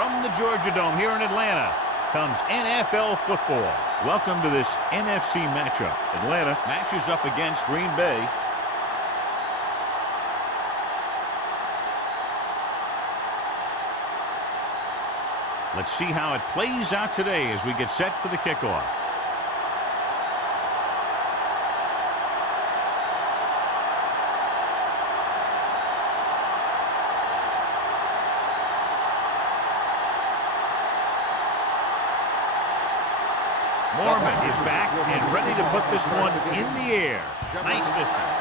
From the Georgia Dome here in Atlanta comes NFL football. Welcome to this NFC matchup. Atlanta matches up against Green Bay. Let's see how it plays out today as we get set for the kickoff. Mormon is back and ready to put this one in the air. Nice distance.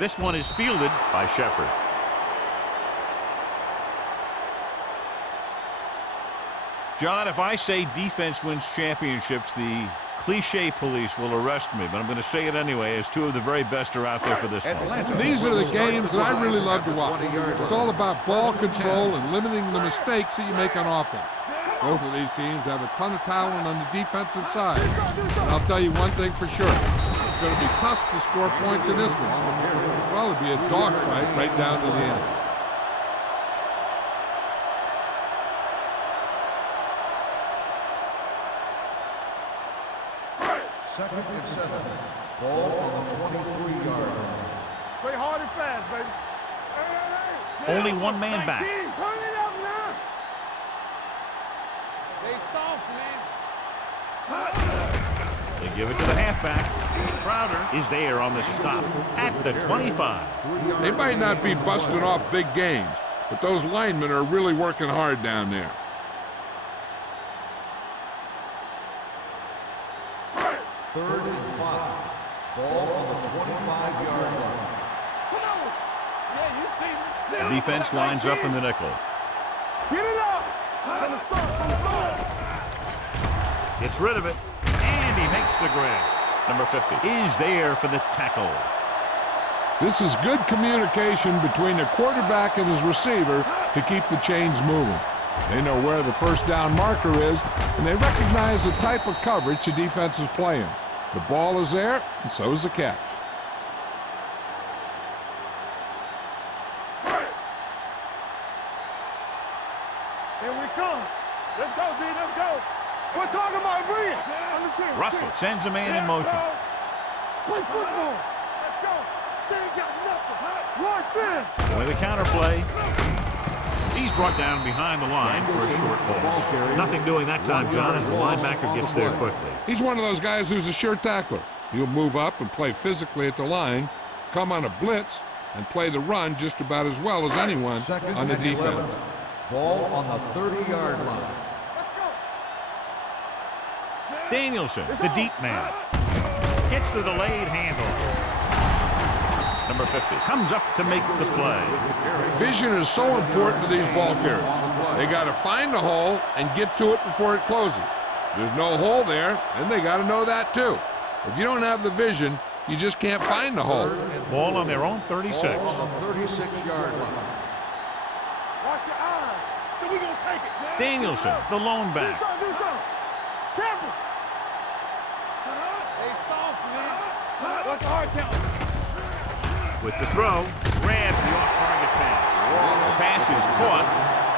This one is fielded by Shepard. John, if I say defense wins championships, the cliche police will arrest me, but I'm going to say it anyway, as two of the very best are out there for this one. These are the games that I really love to watch. It's all about ball control and limiting the mistakes that you make on offense. Both of these teams have a ton of talent on the defensive side. And I'll tell you one thing for sure. It's going to be tough to score points in this one. It'll probably be a dogfight right down to the end. Second and 7. Ball on the 23-yard line. Play hard and fast, baby. Only one man back. Turn it up now. They soft, man. They give it to the halfback. Crowder is there on the stop at the 25. They might not be busting off big games, but those linemen are really working hard down there. Third and 5. Ball on the 25-yard line. Come on. Yeah, you see me. The defense lines up in the nickel. Get it up. From the start. Gets rid of it, and he makes the grab. Number 50 is there for the tackle. This is good communication between the quarterback and his receiver to keep the chains moving. They know where the first down marker is, and they recognize the type of coverage the defense is playing. The ball is there, and so is the catch. Here we come. Let's go, D. Let's go. We're talking about brilliant. Russell sends a man in motion. Play football. Let's go. They ain't got nothing. Rush in. With the counterplay. He's brought down behind the line for a short ball. Nothing doing that time, John, as the linebacker gets there quickly. He's one of those guys who's a sure tackler. He'll move up and play physically at the line, come on a blitz, and play the run just about as well as anyone on the defense. Ball on the 30-yard line. Danielson, the deep man, gets the delayed handoff. Number 50 comes up to make the play. Vision is so important to these ball carriers. They got to find the hole and get to it before it closes. There's no hole there, and they got to know that too. If you don't have the vision, you just can't find the hole. Ball on their own 36. Ball on the 36-yard line. Watch your eyes. So we gonna take it. Danielson, the lone back. Do something. Careful. They soft, man. What's the hard count? With the throw, grabs the off-target pass. The pass is caught,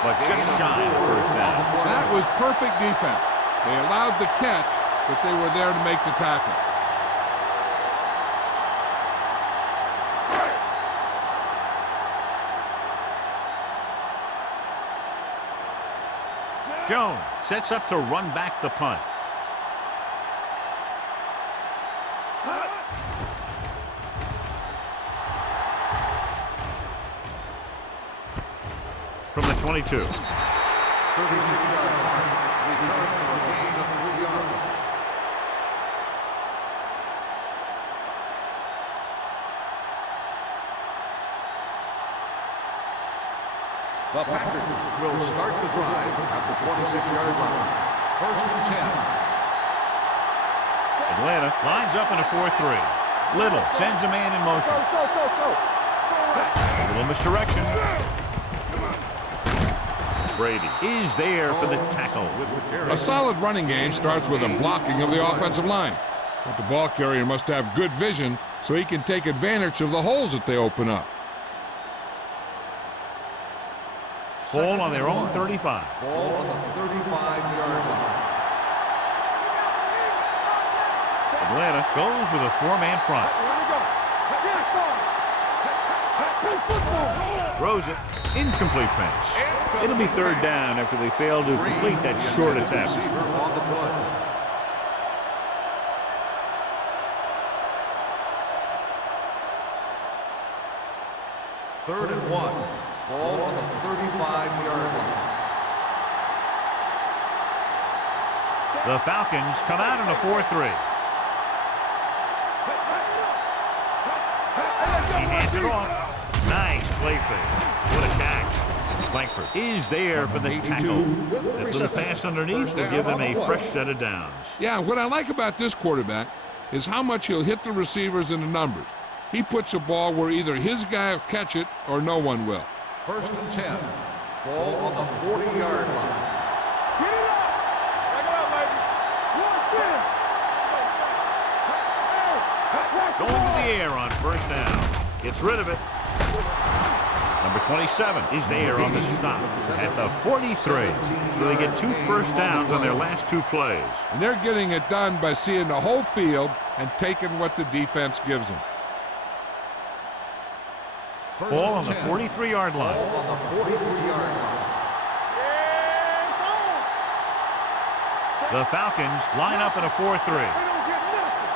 but just shy of the first down. That was perfect defense. They allowed the catch, but they were there to make the tackle. Jones sets up to run back the punt. From the 22. 36-yard line. Return for a gain of 3 yards. The Packers will start the drive at the 26-yard line. First and 10. Atlanta lines up in a 4-3. Little sends a man in motion. A little misdirection. Brady is there for the tackle. A solid running game starts with a blocking of the offensive line. But the ball carrier must have good vision so he can take advantage of the holes that they open up. Ball on their own 35. Ball on the 35-yard line. Atlanta goes with a four-man front. Throws it. Incomplete pass. It'll be third down after they fail to complete that short attempt. On the play. Third and 1. Ball on the 35-yard line. The Falcons come out in a 4-3. He hands it off. Nice play fake. What a catch. Langford is there for the tackle. That little pass underneath will give them a fresh set of downs. Yeah, what I like about this quarterback is how much he'll hit the receivers in the numbers. He puts a ball where either his guy will catch it or no one will. First and 10. Ball on the 40-yard line. Get it up! Back it up, baby. Going to the air on first down. Gets rid of it. Number 27 is there on the stop at the 43. So they get 2 first downs on their last 2 plays. And they're getting it done by seeing the whole field and taking what the defense gives them. Ball on the 43-yard line. Ball on the 43-yard line. The Falcons line up in a 4-3. They don't get nothing.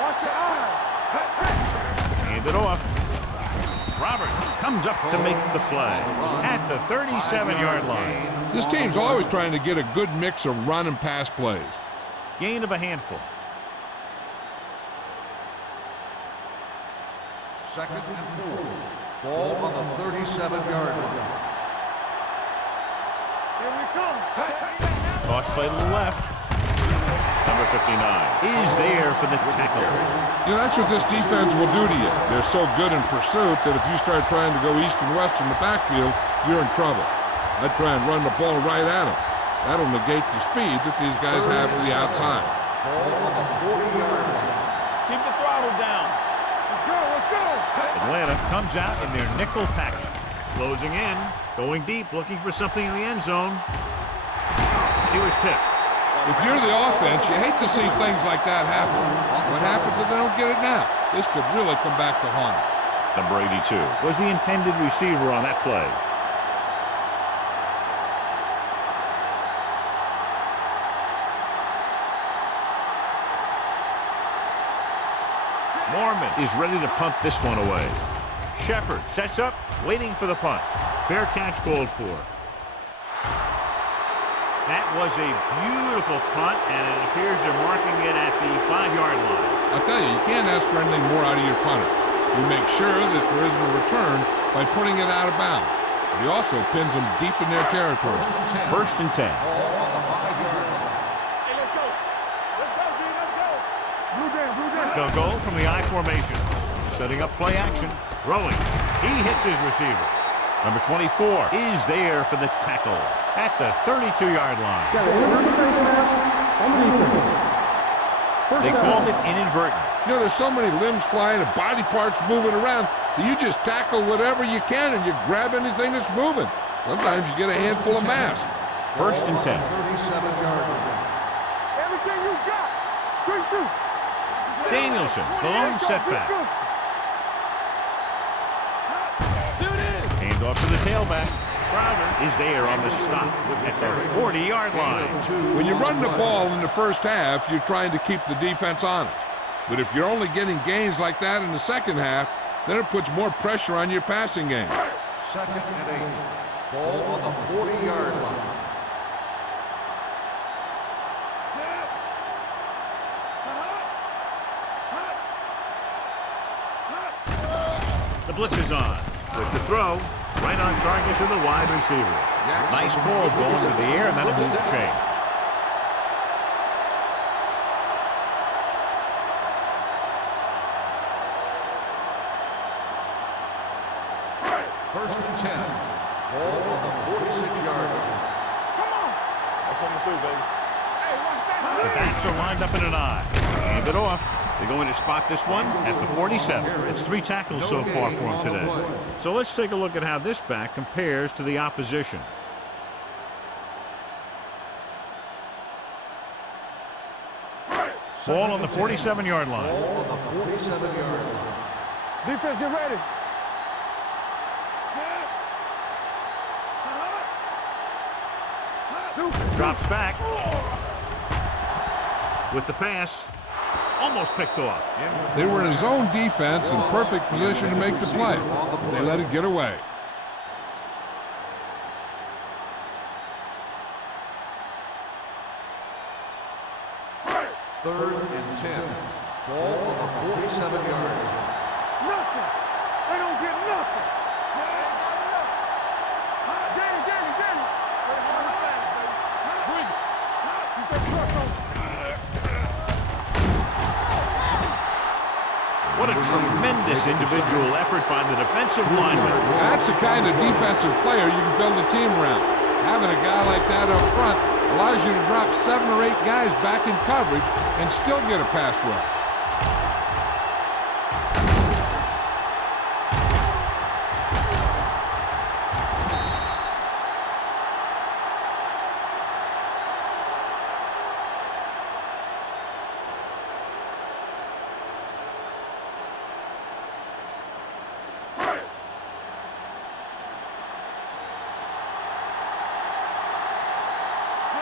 Watch your eyes. Hand it off. Roberts comes up to make the play at the 37-yard line. This team's always trying to get a good mix of run and pass plays. Gain of a handful. Second and 4. Ball on the 37-yard line. Here we come. Toss play to the left. Number 59 is there for the tackle. You know, that's what this defense will do to you. They're so good in pursuit that if you start trying to go east and west in the backfield, you're in trouble. I'd try and run the ball right at them. That'll negate the speed that these guys have to the outside. Ball on the 40-yard line. Keep the throttle down. Let's go, let's go. Atlanta comes out in their nickel package. Closing in, going deep, looking for something in the end zone. He was tipped. If you're the offense, you hate to see things like that happen. What happens if they don't get it now? This could really come back to haunt them. Number 82 was the intended receiver on that play. Mormon is ready to punt this one away. Shepard sets up, waiting for the punt. Fair catch called for. That was a beautiful punt, and it appears they're marking it at the 5-yard line. I'll tell you, you can't ask for anything more out of your punter. You make sure that there isn't a return by putting it out of bounds. But he also pins them deep in their territory. First and 10. Ball on the 5-yard line. Hey, let's go. Let's go, D, let's go. Blue down, blue down. They'll go from the I formation. Setting up play action. Throwing. He hits his receiver. Number 24 is there for the tackle at the 32-yard line. Got an inadvertent face mask on the defense. They called it inadvertent. You know, there's so many limbs flying and body parts moving around that you just tackle whatever you can and you grab anything that's moving. Sometimes you get a handful of mask. First and 10. 37-yard line. Everything you got. Good shoot. Danielson, the lone setback. Hand off to the tailback. Crowder is there on the stop at the 40-yard line. When you run the ball in the first half, you're trying to keep the defense honest. But if you're only getting gains like that in the second half, then it puts more pressure on your passing game. Second and 8. Ball on the 40-yard line. The blitz is on. With the throw, right on target to the wide receiver. Nice call going to the air, and then it moved the chain. First and 10. Ball on the 46-yard line. Come on. I'm coming through, baby. Hey, watch that. The backs are lined up in an I. Hand it off. They're going to spot this one at the 47. It's 3 tackles so far for him today. So let's take a look at how this back compares to the opposition. Ball on the 47-yard line. Ball on the 47-yard line. Defense, get ready. Drops back. With the pass. Almost picked off. They were in a zone defense in perfect position to make the play. They let it get away. Third and 10. Ball on the 47-yard line. Nothing. They don't get nothing. Danny. Bring it. Keep that truck on. What a tremendous individual effort by the defensive lineman. That's the kind of defensive player you can build a team around. Having a guy like that up front allows you to drop 7 or 8 guys back in coverage and still get a pass rush.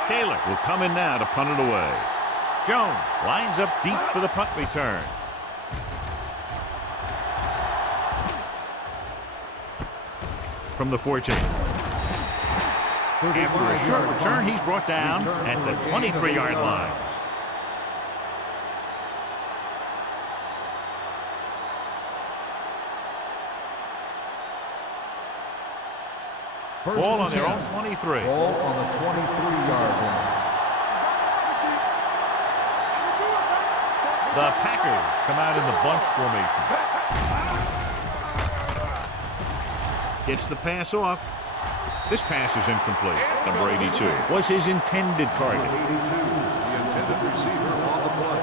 Taylor will come in now to punt it away. Jones lines up deep for the punt return. From the 14. After a short return, he's brought down at the 23-yard line. Ball on their own 23. Ball on the 23-yard line. The Packers come out in the bunch formation. Gets the pass off. This pass is incomplete. Number 82 was his intended target. 82, the intended receiver on the play.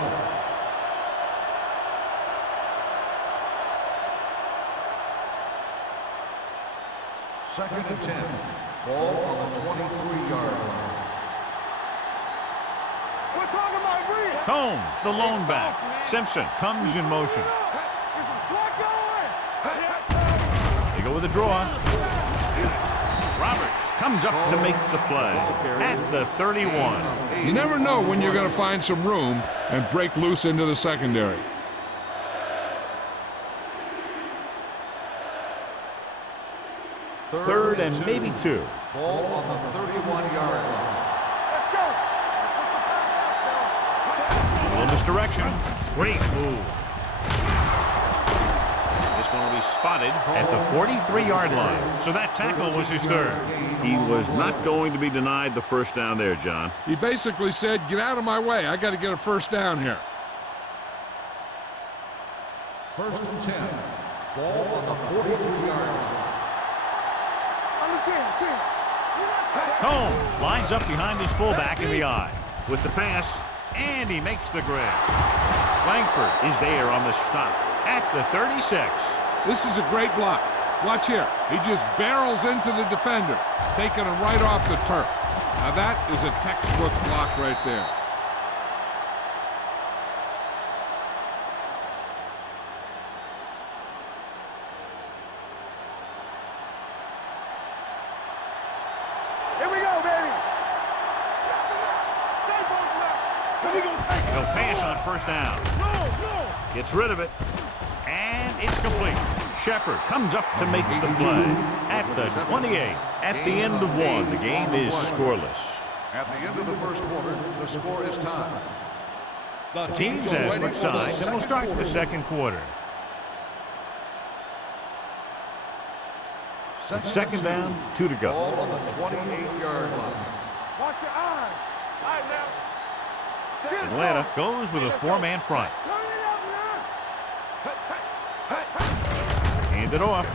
Second and 10. Ball on the 23-yard line. We're talking about Reed. Combs, the lone back. Simpson comes in motion. They go with a draw. Roberts comes up to make the play at the 31. You never know when you're going to find some room and break loose into the secondary. Third and maybe 2. Ball on the 31-yard line. A little misdirection. Great move. This one will be spotted at the 43-yard line. So that tackle was his third. He was not going to be denied the first down there, John. He basically said, get out of my way. I got to get a first down here. First and 10. Ball on the 43-yard line. Combs lines up behind his fullback in the eye with the pass, and he makes the grab. Langford is there on the stop at the 36. This is a great block. Watch here. He just barrels into the defender, taking him right off the turf. Now that is a textbook block right there. He'll pass on first down. Gets rid of it. And it's complete. Shepard comes up to make the play at the 28. At the end of one, the game is scoreless. At the end of the first quarter, the score is tied. The Teams as switch sides, and we'll start the second quarter. It's second down, 2 to go. Ball on the 28-yard line. Watch your eyes. All right, now. Atlanta goes with a 4-man front. Hand it off.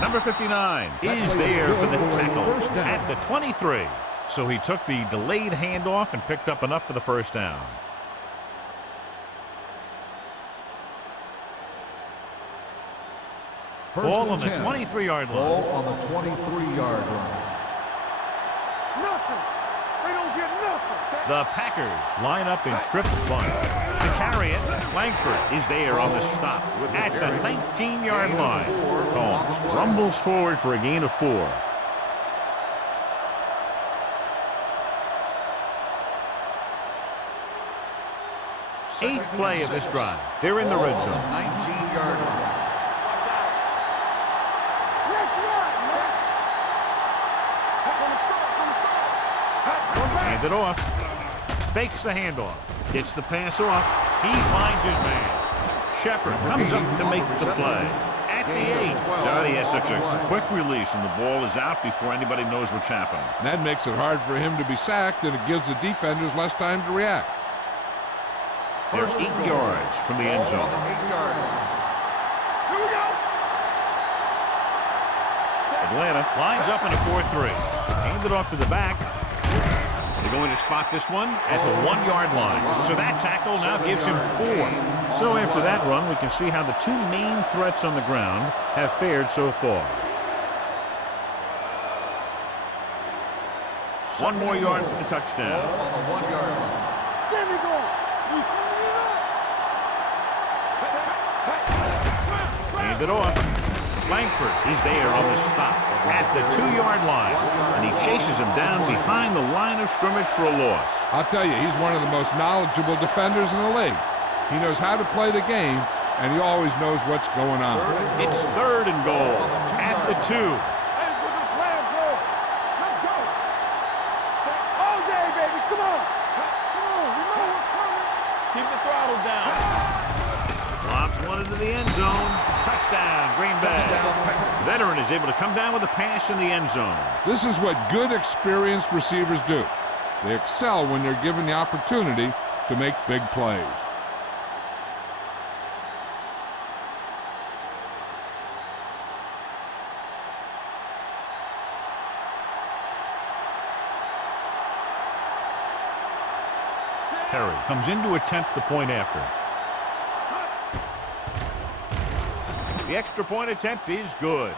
Number 59 is there for the tackle at the 23. So he took the delayed handoff and picked up enough for the first down. Ball on the 23-yard line. Ball on the 23-yard line. Nothing. They don't get nothing. The Packers line up in trips bunch. To carry it, Langford is there on the stop at the 19-yard line. Combs rumbles forward for a gain of 4. Eighth play of this drive. They're in the red zone. 19-yard line. Hand it off. Fakes the handoff. Gets the pass off. He finds his man. Shepard comes up to make the play. At the 8. He has such a quick release, and the ball is out before anybody knows what's happening. And that makes it hard for him to be sacked, and it gives the defenders less time to react. They're 8 yards from the end zone. Ball on the 8-yard line. Here we go. Atlanta lines up in a 4-3. Hand it off to the back. They're going to spot this one at the 1-yard line. So that tackle now gives him 4. So after that run, we can see how the two main threats on the ground have fared so far. 1 more yard for the touchdown. Ball on the 1-yard line. There we go. Hand it off. Langford is there on the stop at the 2-yard line, and he chases him down behind the line of scrimmage for a loss. I'll tell you, he's one of the most knowledgeable defenders in the league. He knows how to play the game, and he always knows what's going on. It's 3rd and goal at the 2. Hey, put the plans on. Let's go. All day, baby. Come on. Come on. You know what's coming. Keep the throttle down. Lobs one into the end zone. Touchdown, Green Bay. Veteran is able to come down with a pass in the end zone. This is what good, experienced receivers do. They excel when they're given the opportunity to make big plays. Perry comes in to attempt the point after. The extra point attempt is good.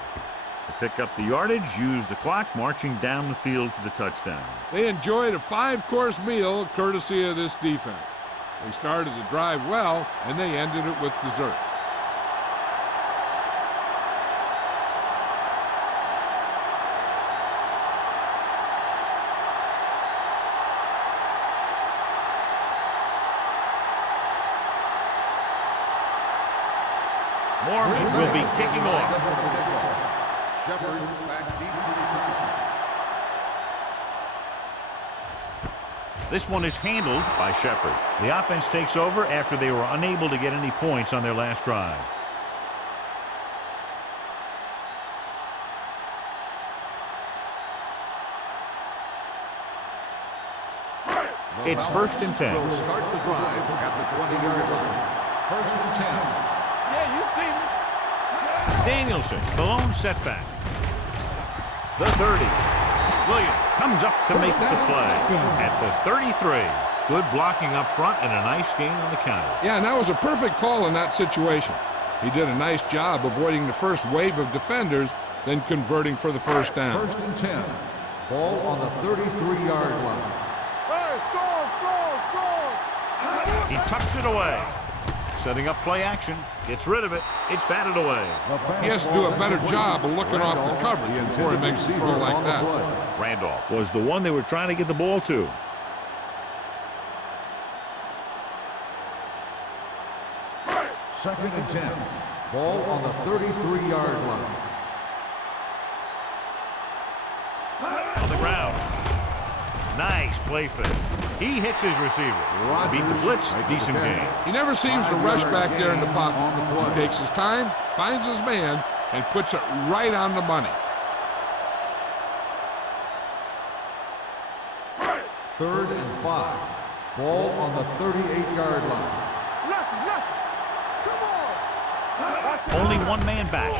To pick up the yardage, use the clock, marching down the field for the touchdown. They enjoyed a 5-course meal courtesy of this defense. They started the drive well, and they ended it with dessert. Morgan will be kicking off. Shepard back deep to return. This one is handled by Shepard. The offense takes over after they were unable to get any points on their last drive. It's 1st and 10. Will start the drive at the 20-yard line. 1st and 10. Yeah, you see me. Danielson, the lone setback. The 30. Williams comes up to make the play at the 33. Good blocking up front and a nice gain on the counter. Yeah, and that was a perfect call in that situation. He did a nice job avoiding the first wave of defenders, then converting for the first down. 1st and 10. Ball on the 33-yard line. Hey, score. He tucks it away. Setting up play action. Gets rid of it. It's batted away. He has to do a better job of looking off the coverage before he makes a throw like that. Randolph was the one they were trying to get the ball to. Second and 10. Ball on the 33-yard line. On the ground. Nice play fake. He hits his receiver. Beat the blitz. Decent game. He never seems to rush back there in the pocket. He takes his time, finds his man, and puts it right on the money. 3rd and 5. Ball on the 38-yard line. Only one man back.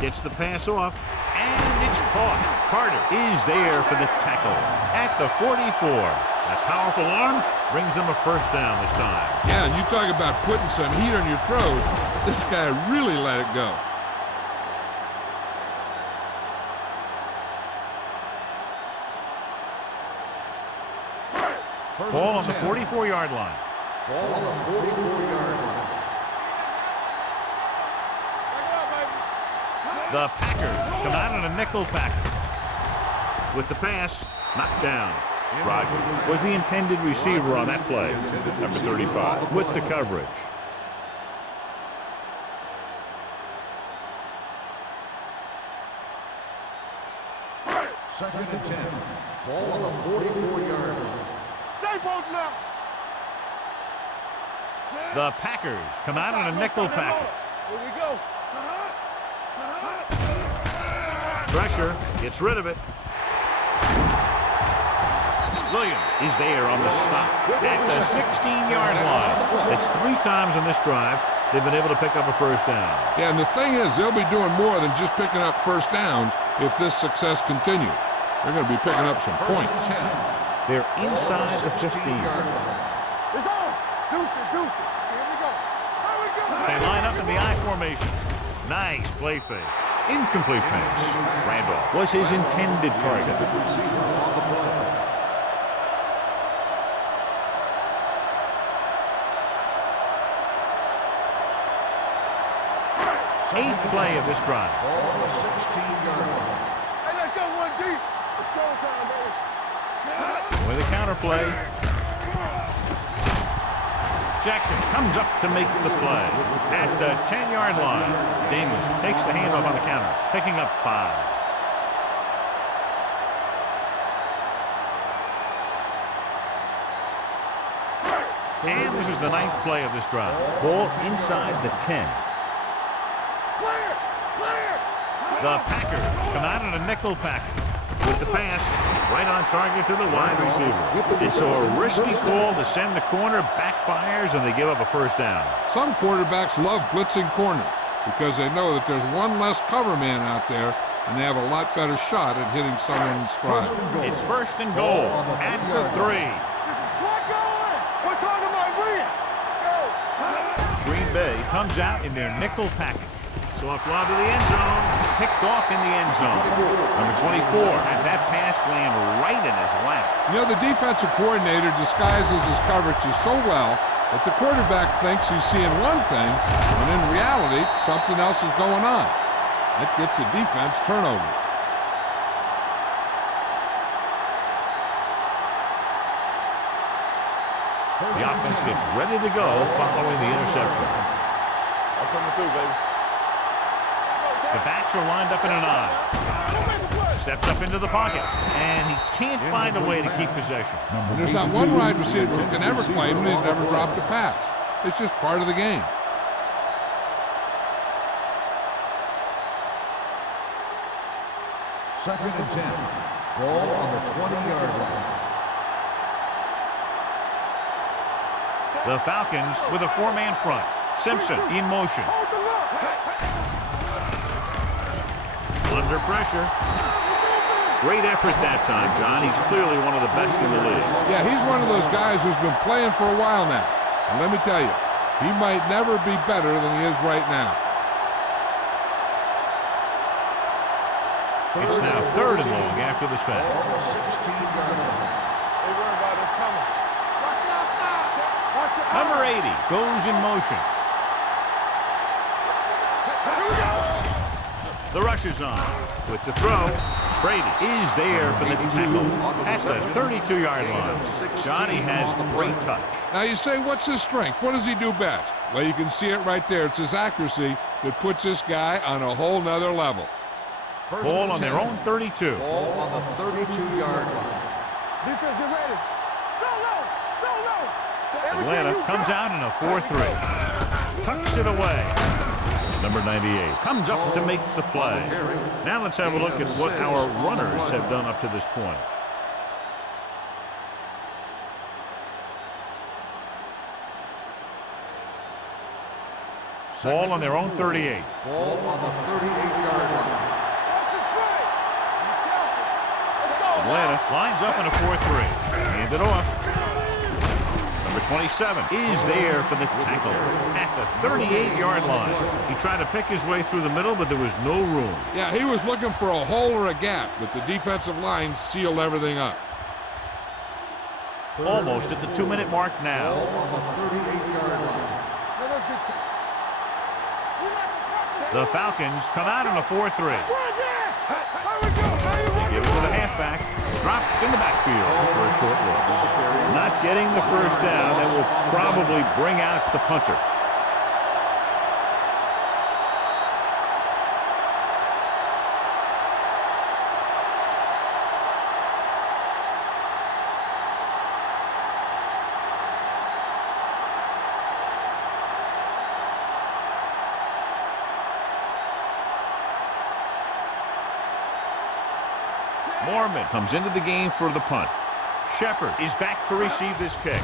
Gets the pass off, and it's caught. Carter is there for the tackle at the 44. That powerful arm brings them a first down this time. Yeah, and you talk about putting some heat on your throws. This guy really let it go. Ball on the 44-yard line. Ball on the 44-yard line. The Packers come out in a nickel package. With the pass, knocked down. Rogers was the intended receiver on that play. Number 35 with the coverage. Second and 10. Ball on the 44-yard line. Stay posted up. The Packers come out in a nickel package. Here we go. Pressure, gets rid of it. Williams is there on the stop at the 16-yard line. That's 3 times on this drive they've been able to pick up a first down. Yeah, and the thing is, they'll be doing more than just picking up first downs if this success continues. They're going to be picking up some points. They're inside the 15. It's on. Deuce it, deuce it. Here we go. Here we go. They line up in the I formation. Nice play fake. Incomplete pass. Randolph was his intended target. Eighth play of this drive. Ball on the 16-yard line. Hey, let's go one deep. It's showtime, baby. With a counter play. Jackson comes up to make the play. At the 10-yard line. Davis takes the handoff on the counter, picking up 5. And this is the 9th play of this drive. Ball inside the 10. Clear, clear. The Packers come out in a nickel package. With the pass, right on target to the wide receiver. It's a risky call to send the corner, backfires, and they give up a first down. Some quarterbacks love blitzing corners because they know that there's one less cover man out there and they have a lot better shot at hitting someone in stride. It's first and goal at the 3. Slot going. We're talking about Green. Let's go. Green Bay comes out in their nickel package. Soft lob to the end zone, picked off in the end zone. Number 24 had that pass land right in his lap. You know, the defensive coordinator disguises his coverages so well that the quarterback thinks he's seeing one thing, when in reality, something else is going on. That gets a defense turnover. The offense gets ready to go following the interception. I'm coming through, baby. The backs are lined up in an I. Steps up into the pocket, and he can't find a way to keep possession. There's not one wide receiver who can ever claim that he's never dropped a pass. It's just part of the game. Second and 10. Ball on the 20-yard line. The Falcons with a 4-man front. Simpson in motion. Under pressure. Great effort that time, John. He's clearly one of the best in the league. Yeah, he's one of those guys who's been playing for a while now. And let me tell you, he might never be better than he is right now. It's now 3rd and long after the sack. Ball on the 16-yard line. They worry about us coming. Watch the outside. Watch your Number 80 goes in motion. The rush is on. With the throw, Brady is there for the tackle at the 32-yard line. Johnny has great touch. Now you say, what's his strength? What does he do best? Well, you can see it right there. It's his accuracy that puts this guy on a whole nother level. Ball on their own 32. Ball on the 32-yard line. Defense, get ready. Go low. Go low. Atlanta comes out in a 4-3. Tucks it away. Number 98 comes up to make the play. Now let's have a look at what our runners have done up to this point. Ball on their own 38. Ball on the 38-yard line. Atlanta lines up in a 4-3. Hand it off. Number 27 is there for the tackle at the 38-yard line. He tried to pick his way through the middle, but there was no room. Yeah, he was looking for a hole or a gap, but the defensive line sealed everything up. Almost at the 2-minute mark now. Ball on the 38-yard line. The Falcons come out on a 4-3. Give it to the halfback. Dropped in the backfield for a short loss. Not getting the first down. That will probably bring out the punter. Mormon comes into the game for the punt. Shepard is back to receive this kick.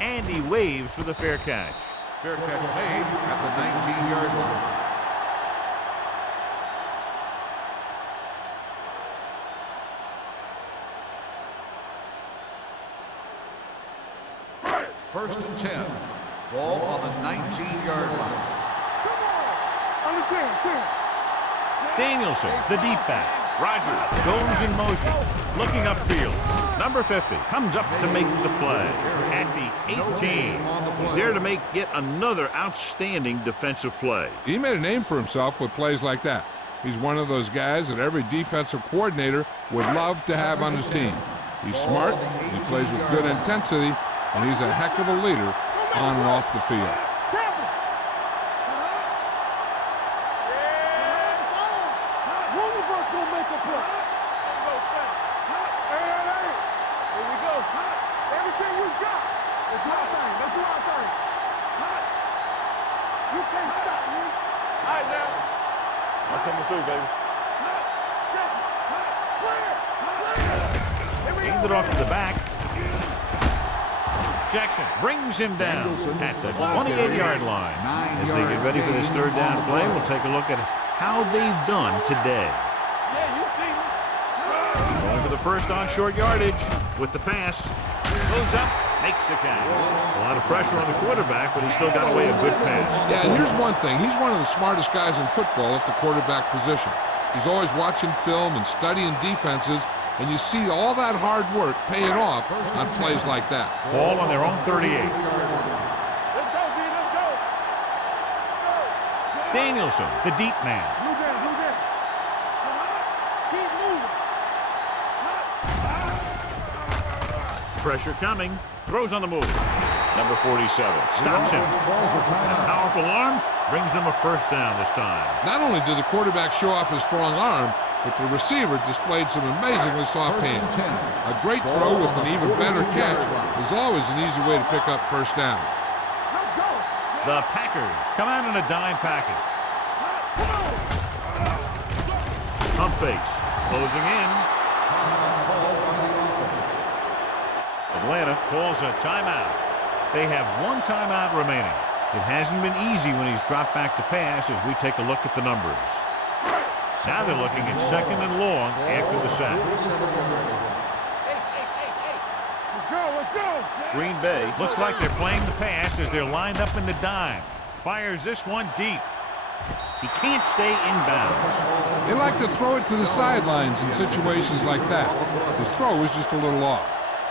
And he waves for the fair catch. Fair catch made at the 19-yard line. First and 10. Ball on the 19-yard line. On the 10. Danielson, the deep back. Rogers goes in motion, looking upfield. Number 50 comes up to make the play. At the 18, he's there to make yet another outstanding defensive play. He made a name for himself with plays like that. He's one of those guys that every defensive coordinator would love to have on his team. He's smart, he plays with good intensity, and he's a heck of a leader on and off the field. Hand it off to the back. Jackson brings him down at the 28-yard line. As they get ready for this third down play, we'll take a look at how they've done today. Going for the first on short yardage with the pass. Goes up, makes the catch. A lot of pressure on the quarterback, but he still got away a good pass. Yeah, and here's one thing. He's one of the smartest guys in football at the quarterback position. He's always watching film and studying defenses, and you see all that hard work paying off on plays like that. Ball on their own 38. Let's go, B, let's go. Danielson, the deep man. Blue down. Keep moving. Pressure coming. Throws on the move. Number 47 stops him. A powerful arm brings them a first down this time. Not only did the quarterback show off his strong arm, but the receiver displayed some amazingly soft hands. A great throw with an even better catch is always an easy way to pick up first down. Let's go. The Packers come out in a dime package. Pump fakes. Closing in. Atlanta calls a timeout. They have one timeout remaining. It hasn't been easy when he's dropped back to pass as we take a look at the numbers. Now they're looking at second and long after the sack. Let's go. Green Bay looks like they're playing the pass as they're lined up in the dime. Fires this one deep. He can't stay inbounds. They like to throw it to the sidelines in situations like that. His throw is just a little off.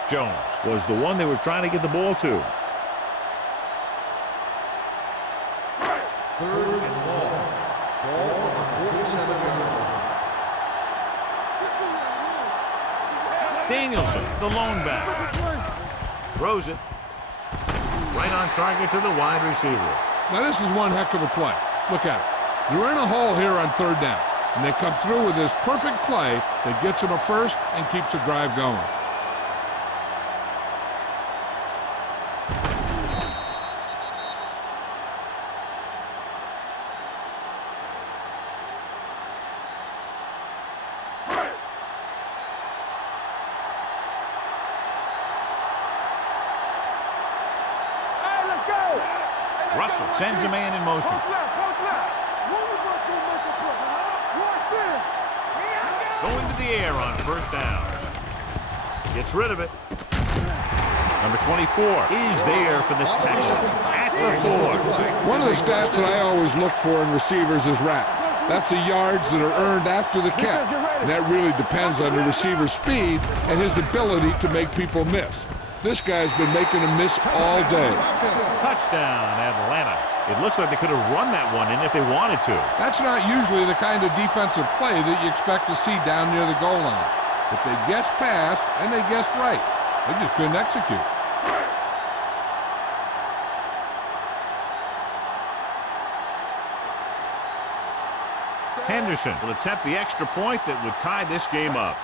Jones was the one they were trying to get the ball to. Third and long. Ball on the 47-yard line. Danielson, the lone back. Throws it. Right on target to the wide receiver. Now this is one heck of a play. Look at it. You're in a hole here on third down, and they come through with this perfect play that gets them a first and keeps the drive going. Russell sends a man in motion. Going to the air on first down. Gets rid of it. Number 24 is there for the Texans at the 4. One of the stats that I always look for in receivers is RAP. That's the yards that are earned after the catch. And that really depends on the receiver's speed and his ability to make people miss. This guy's been making them miss all day. Touchdown, Atlanta. It looks like they could have run that one in if they wanted to. That's not usually the kind of defensive play that you expect to see down near the goal line. But they guessed pass, and they guessed right. They just couldn't execute. Henderson will attempt the extra point that would tie this game up.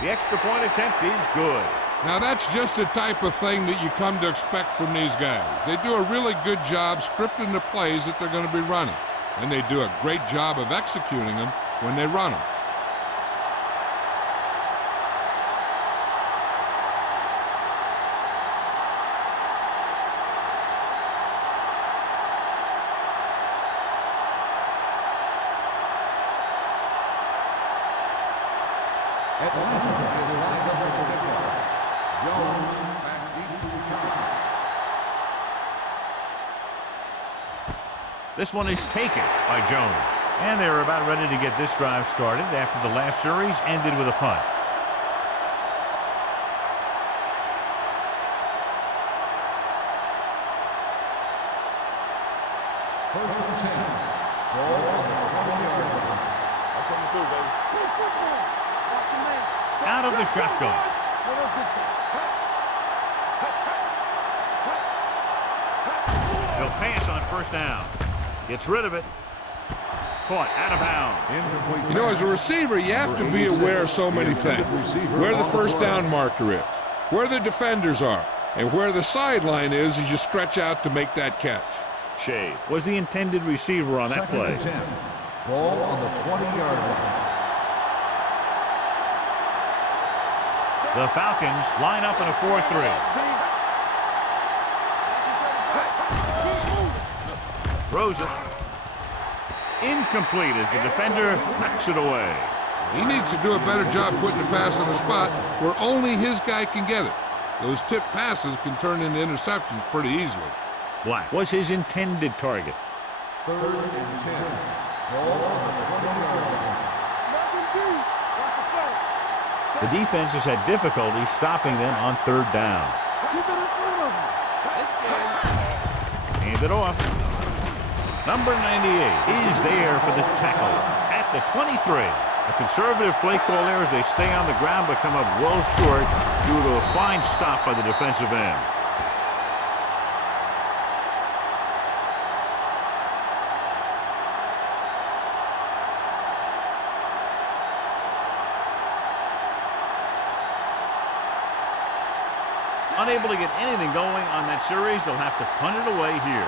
The extra point attempt is good. Now that's just the type of thing that you come to expect from these guys. They do a really good job scripting the plays that they're going to be running. And they do a great job of executing them when they run them. Atlanta is lined up for the kickoff. Jones back deep to return. This one is taken by Jones. And they're about ready to get this drive started after the last series ended with a punt. First and 10. Ball on the 20-yard line. That's what we do, baby. Play football. Watch your man. Out of the shotgun. Let us get to He'll pass on first down. Gets rid of it. Caught out of bounds. Incomplete You know, as a receiver, you have to be aware of so many things. Where the first down marker is, where the defenders are, and where the sideline is as you stretch out to make that catch. Shea was the intended receiver on that Second play. and 10. Ball on the 20-yard line. The Falcons line up in a 4-3. Throws it. Incomplete as the defender knocks it away. He needs to do a better job putting the pass on the spot where only his guy can get it. Those tip passes can turn into interceptions pretty easily. Black was his intended target. Third and 10. Ball on the 20-yard line. The defense has had difficulty stopping them on third down. Keep it in front of him. That's good. Hand it off. Number 98 is there for the tackle at the 23. A conservative play call there as they stay on the ground but come up well short due to a fine stop by the defensive end. Unable to get anything going on that series, they'll have to punt it away here.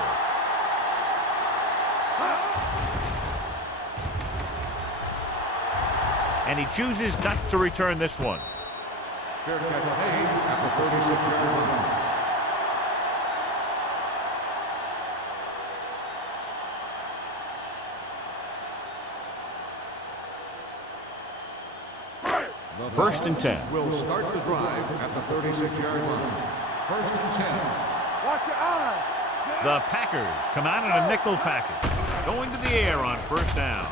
And he chooses not to return this one. Fair catch made at the 36-yard line. First and 10. Will start the drive at the 36-yard line. First and 10. Watch your eyes. The Packers come out in a nickel package. Going to the air on first down.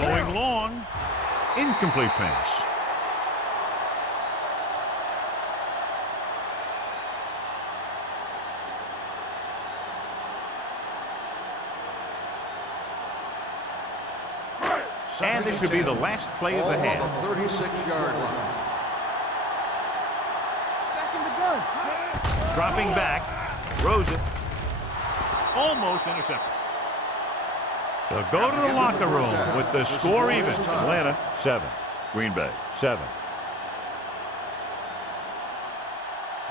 Going long. Incomplete pass. And this should be the last play of the half. On the 36-yard line. Back in the gun. Dropping back. Throws it. Almost intercepted. They'll go to the locker room with the score even. Atlanta, 7. Green Bay, 7.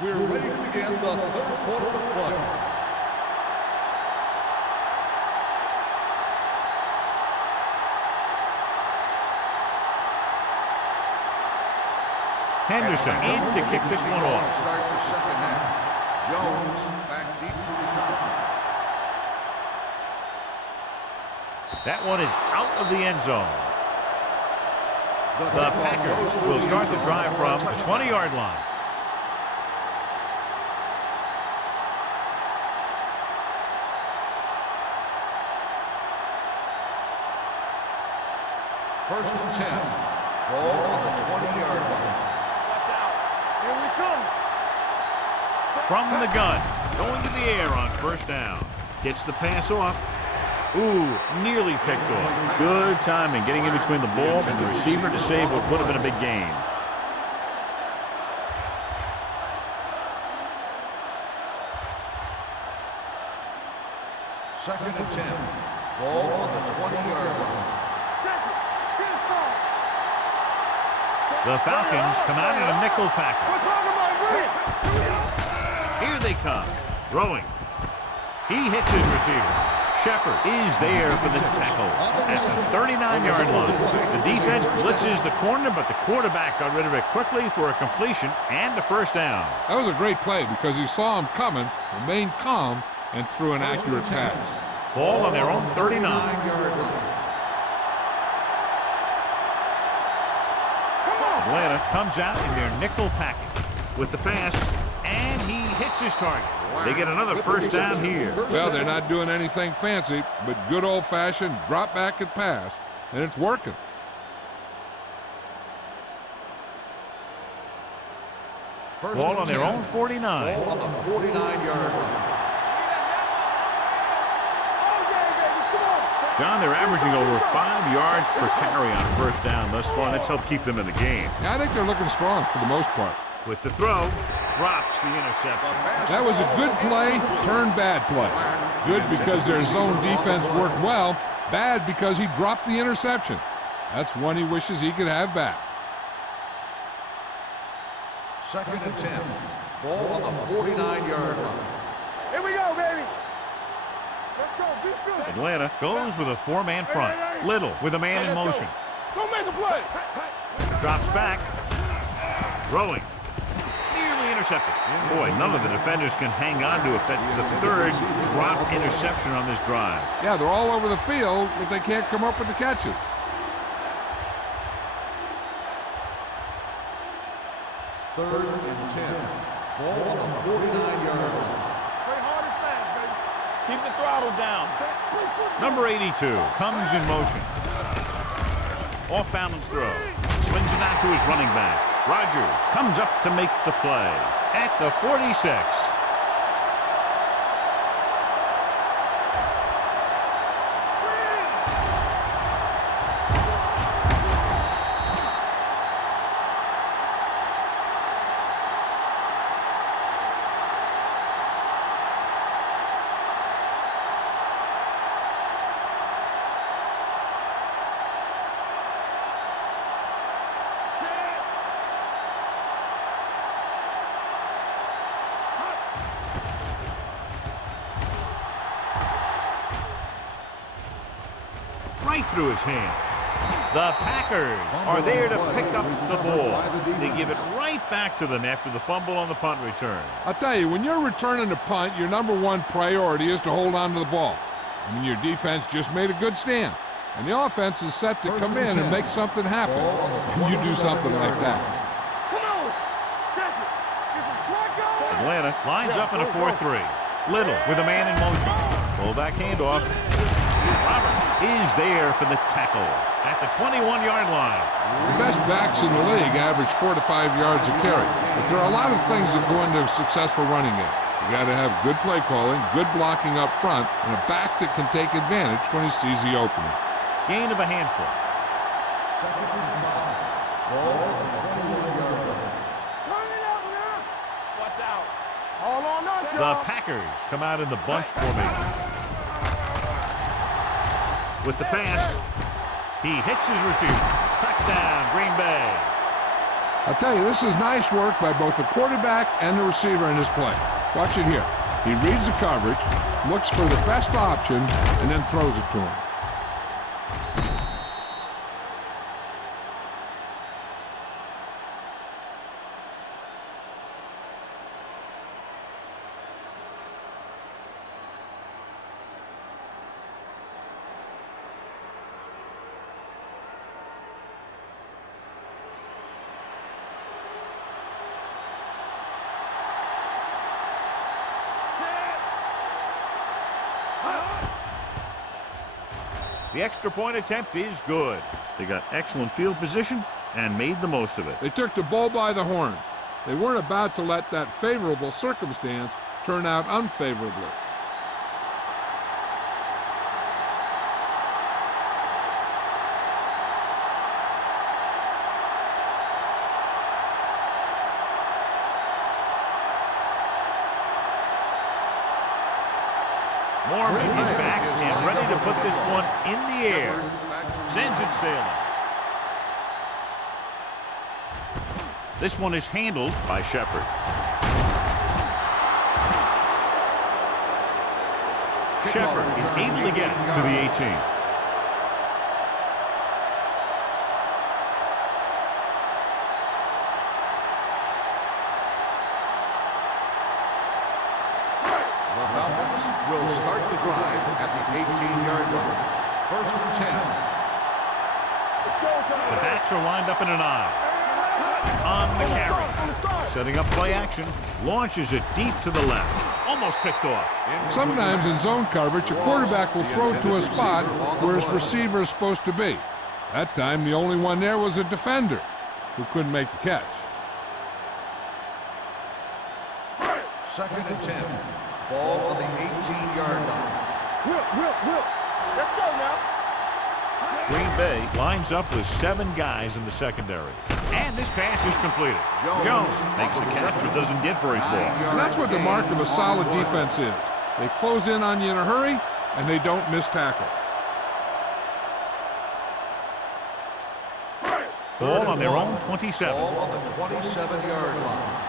We're ready to begin the third quarter of play. Henderson in to kick this one off. Start the second half. Jones back deep to return. That one is out of the end zone. The Packers will start the drive from the 20-yard line. First and 10. Ball on the 20-yard line. Watch out. Here we come. From the gun, going to the air on first down. Gets the pass off. Ooh, nearly picked off. Good timing, getting in between the ball and the receiver to save what would have been a big gain. Second and 10. Ball on the 20-yard line. Check it. Get it from. The Falcons come out in a nickel package. What's talking about green? Here they come. Throwing. He hits his receiver. Shepard is there for the tackle at the 39-yard line. The defense blitzes the corner, but the quarterback got rid of it quickly for a completion and a first down. That was a great play because he saw him coming, remained calm, and threw an accurate pass. Ball on their own 39. 9-yard line. Atlanta comes out in their nickel package with the pass, and he hits his target. They get another first down here. Well, they're not doing anything fancy, but good old-fashioned drop back and pass, and it's working. Ball on their own 49. Ball on the 49-yard line. John, they're averaging over 5 yards per carry on first down thus far. That's helped keep them in the game. I think they're looking strong for the most part. With the throw, drops the interception. That was a good play, turned bad play. Good because their zone defense worked well, bad because he dropped the interception. That's one he wishes he could have back. Second and 10. Ball on the 49-yard line. Here we go, baby. Let's go. Be good. Atlanta goes with a four-man front. Little with a man in motion. Don't make a play. Drops back. Throwing. Nearly intercepted. Boy, none of the defenders can hang on to it. That's the third drop interception on this drive. Yeah, they're all over the field, but they can't come up with the catches. Third and 10. Ball on the 49-yard line. Play hard and fast, baby. Keep the throttle down. Number 82 comes in motion. Off-balance throw. Swings it out to his running back. Rodgers comes up to make the play at the 46. Right through his hands. The Packers are there to pick up the ball. They give it right back to them after the fumble on the punt return. I'll tell you, when you're returning a punt, your number one priority is to hold on to the ball. I mean, your defense just made a good stand, and the offense is set to come in and make something happen. And you do something like that. Come on. Check it. Get some slack going. Atlanta lines up in a 4-3. Little with a man in motion. Fullback handoff. Roberts is there for the tackle at the 21-yard line. The best backs in the league average 4 to 5 yards a carry, but there are a lot of things that go into a successful running game. You got to have good play calling, good blocking up front, and a back that can take advantage when he sees the opening. Gain of a handful. Second and 5. Ball on the 21-yard line. Turn it up now. Watch out. All on us, The y'all. Packers come out in the bunch formation. With the pass, he hits his receiver. Touchdown, Green Bay. I'll tell you, this is nice work by both the quarterback and the receiver in this play. Watch it here. He reads the coverage, looks for the best option, and then throws it to him. The extra point attempt is good. They got excellent field position and made the most of it. They took the bull by the horns. They weren't about to let that favorable circumstance turn out unfavorably. Mormon is back and ready to put this one in the air. Sends it sailing. This one is handled by Shepard. Shepard is able to get it to the 18. The Falcons will start the drive at the 18-yard line. First and 10. The backs are lined up in an eye. On the carry. Setting up play action. Launches it deep to the left. Almost picked off. Sometimes in zone coverage, a quarterback will throw to a spot where his receiver is supposed to be. That time, the only one there was a defender who couldn't make the catch. Second and 10. Ball on the 18-yard line. Will. Let's go now. Green Bay lines up with 7 guys in the secondary. And this pass is completed. Jones makes the catch but doesn't get very far. And that's what the mark of a solid defense is. They close in on you in a hurry, and they don't miss tackle. Ball on their own 27. Ball on the 27-yard line.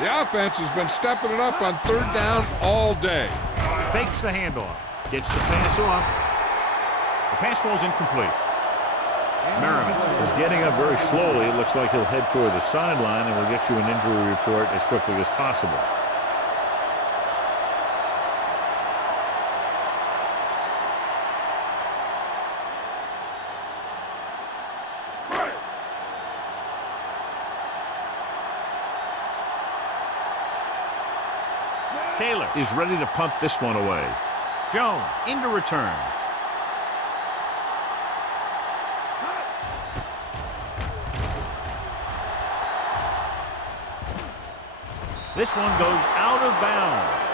The offense has been stepping it up on third down all day. Fakes the handoff. Gets the pass off. The pass falls incomplete. Merriman is getting up very slowly. It looks like he'll head toward the sideline, and we'll get you an injury report as quickly as possible. Taylor is ready to punt this one away. Jones into return. This one goes out of bounds.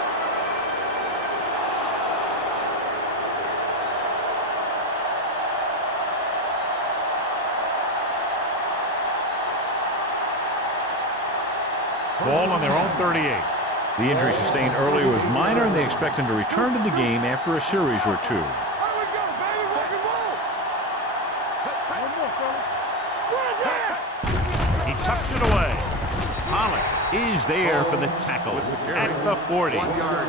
Ball on their own 38. The injury sustained earlier was minor, and they expect him to return to the game after a series or two. He tucks it away. Pollock is there for the tackle at the 40.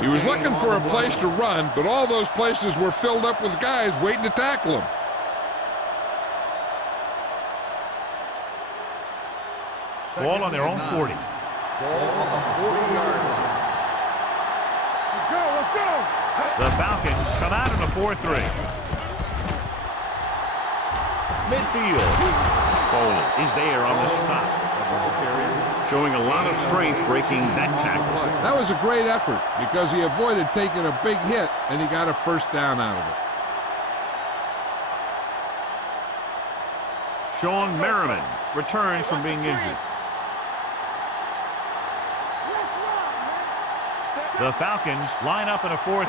He was looking for a place to run, but all those places were filled up with guys waiting to tackle him. Ball on their own 40. Ball on the 40-yard line. Let's go. The Falcons come out in a 4-3. Midfield. Foley is there on the stop. Showing a lot of strength breaking that tackle. That was a great effort because he avoided taking a big hit, and he got a first down out of it. Sean Merriman returns from being injured. The Falcons line up in a 4-3.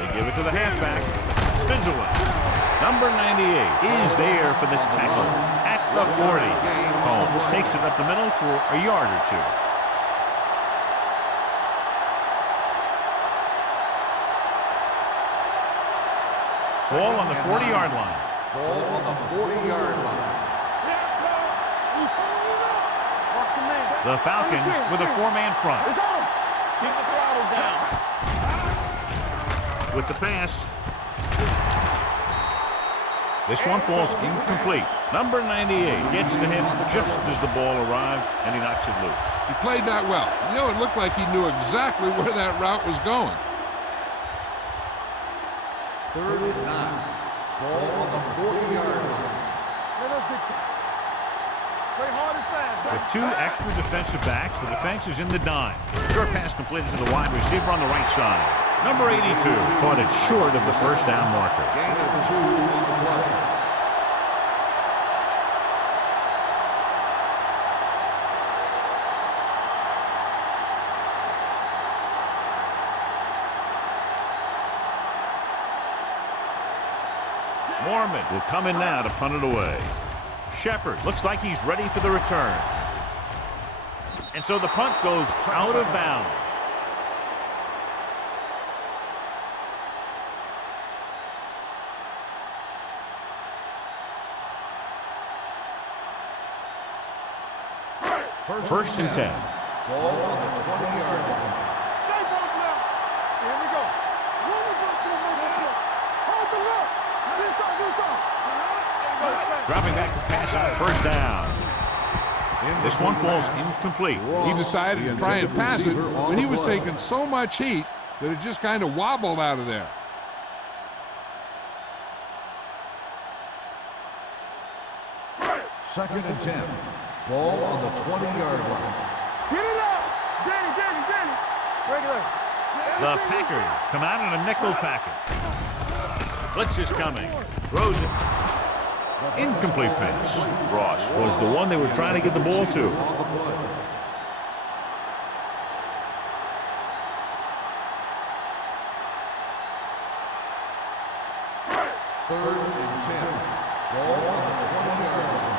They give it to the halfback. Spins away. Number 98 is there for the tackle at the 40. Combs takes it up the middle for a yard or two. Ball on the 40-yard line. Ball on the 40-yard line. The Falcons with a 4-man front. It's on. Keep the throttle down. With the pass. This one falls incomplete. Number 98 gets to him just as the ball arrives, and he knocks it loose. He played that well. You know, it looked like he knew exactly where that route was going. Third and 9. Ball on the 40-yard line. Play hard and fast. With 2 extra defensive backs, the defense is in the dime. Short pass completed to the wide receiver on the right side. Number 82 caught it short of the first down marker. Gain of 2 on the play. Mormon will come in now to punt it away. Shepard looks like he's ready for the return. And so the punt goes out of bounds. First and 10. Ball on the 20-yard line. Stay both now. Here we go. Hold the look. This off. Dropping back to pass on first down. This one falls incomplete. He decided to try and pass it, but he was taking so much heat that it just kind of wobbled out of there. Second and 10. Ball on the 20-yard line. Get it up. Danny. Regular. The Packers come out in a nickel package. Blitz is coming. Throws it. Incomplete pass. Ross was the one they were trying to get the ball to. On the play. Third and 10. Ball on the 20-yard line.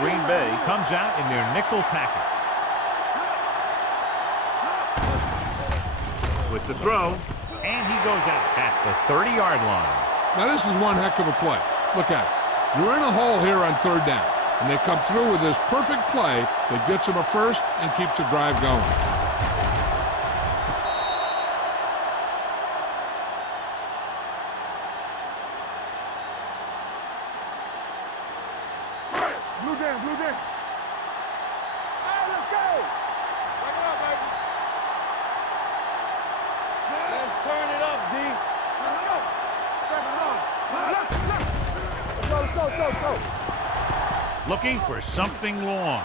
Green Bay comes out in their nickel package. With the throw, and he goes out at the 30-yard line. Now this is one heck of a play. Look at it. You're in a hole here on third down, and they come through with this perfect play that gets them a first and keeps the drive going. Blue down. All right, let's go. Bring it up, baby. Let's turn it up, D. Let's go. Let's go. Looking for something long.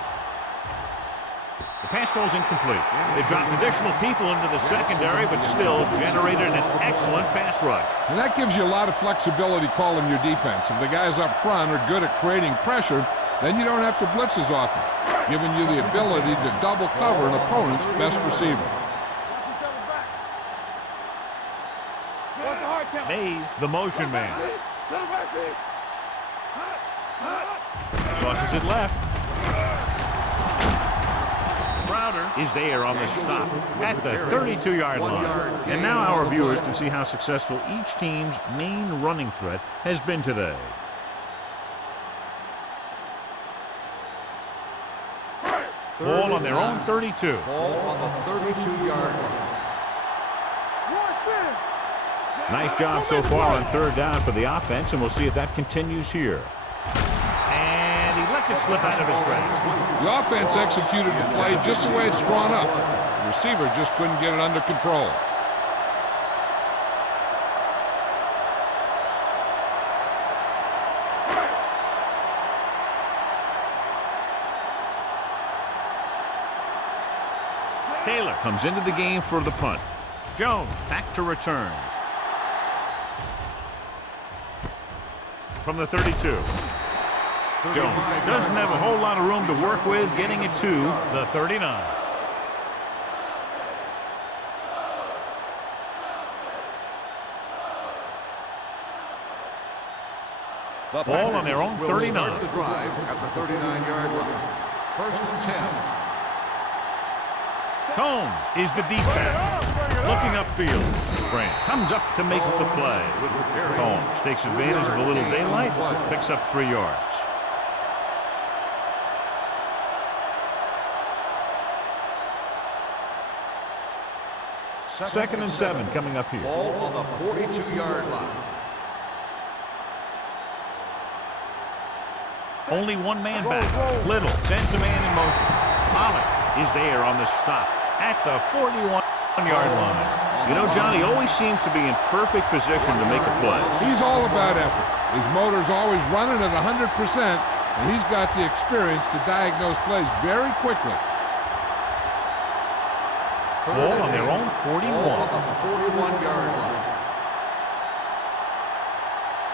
The pass falls incomplete. They dropped additional people into the secondary, but still generated an excellent pass rush. And that gives you a lot of flexibility calling your defense. If the guys up front are good at creating pressure, then you don't have to blitz as often, giving you the ability to double cover an opponent's best receiver. Mays, the motion man. Tosses it left. Crowder is there on the stop at the 32-yard line. And now our viewers can see how successful each team's main running threat has been today. Ball on their own 32. Ball on the 32-yard line. Nice job so far on third down for the offense, and we'll see if that continues here. And he lets it slip out of his grasp. The offense executed the play just the way it's drawn up. The receiver just couldn't get it under control. Taylor comes into the game for the punt. Jones back to return. From the 32. Jones doesn't have a whole lot of room to work with, getting it to the 39. The Ball on their own will 39. Start the drive at the 39-yard line. First and 10. Combs is the deep back. Looking upfield. Grant comes up to make the play. Combs takes advantage of a little daylight, picks up 3 yards. Second and 7 coming up here. Ball on the 42-yard line. Only one man back. Little sends a man in motion. Pollock is there on the stop at the 41-yard line. You know, John, he always seems to be in perfect position to make a play. He's all about effort. His motor's always running at 100%, and he's got the experience to diagnose plays very quickly. Ball on their own 41. Ball on the 41-yard line.